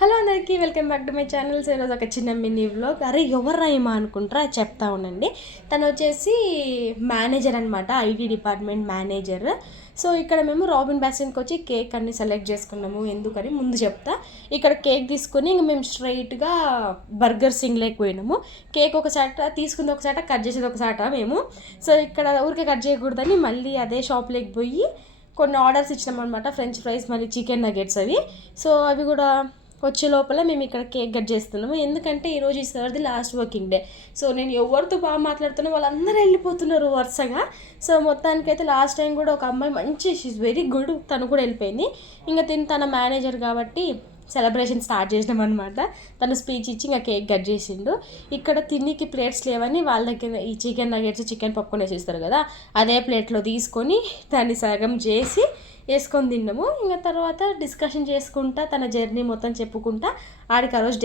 Hello అందరికీ welcome back to my channel. So ఈరోజు ఒక చిన్న మినీ వ్లాగ్. అరే ఎవరు ఏమా అనుకుంటారా, చెప్తా ఉండండి. తను వచ్చేసి మేనేజర్ అనమాట, ఐటీ డిపార్ట్మెంట్ మేనేజర్. సో ఇక్కడ మేము రాబిన్ బాసిన్కి వచ్చి కేక్ అన్ని సెలెక్ట్ చేసుకున్నాము. ఎందుకని ముందు చెప్తా. ఇక్కడ కేక్ తీసుకొని ఇంక మేము స్ట్రైట్గా బర్గర్ సింగ్లోకి పోయినాము. కేక్ ఒకసారి తీసుకుంది, ఒకసారి కట్ చేసేది ఒకసారి మేము. సో ఇక్కడ ఊరికే కట్ చేయకూడదని మళ్ళీ అదే షాప్లోకి పోయి కొన్ని ఆర్డర్స్ ఇచ్చినాం అనమాట. ఫ్రెంచ్ ఫ్రైస్, మళ్ళీ చికెన్ నగెట్స్ అవి. సో అవి కూడా వచ్చే లోపల మేము ఇక్కడ కేక్ కట్ చేస్తున్నాము. ఎందుకంటే ఈరోజు ఈ సార్ది లాస్ట్ వర్కింగ్ డే. సో నేను ఎవరితో బాగా మాట్లాడుతున్నా వాళ్ళందరూ వెళ్ళిపోతున్నారు వరుసగా. సో మొత్తానికైతే లాస్ట్ టైం కూడా ఒక అమ్మాయి మంచి, షీఈ్ వెరీ గుడ్, తను కూడా వెళ్ళిపోయింది. ఇంకా తన మేనేజర్ కాబట్టి సెలబ్రేషన్ స్టార్ట్ చేసినాం అనమాట. తను స్పీచ్ ఇచ్చి ఇంకా కేక్ కట్ చేసిండు. ఇక్కడ తిన్నికి ప్లేట్స్ లేవని వాళ్ళ దగ్గర ఈ చికెన్ నగెట్స్, చికెన్ పప్పుకొని వేసిస్తారు కదా, అదే ప్లేట్లో తీసుకొని దాన్ని సగం చేసి వేసుకొని తిన్నాము. ఇంకా తర్వాత డిస్కషన్ చేసుకుంటా తన జర్నీ మొత్తం చెప్పుకుంటా ఆడికి ఆ రోజు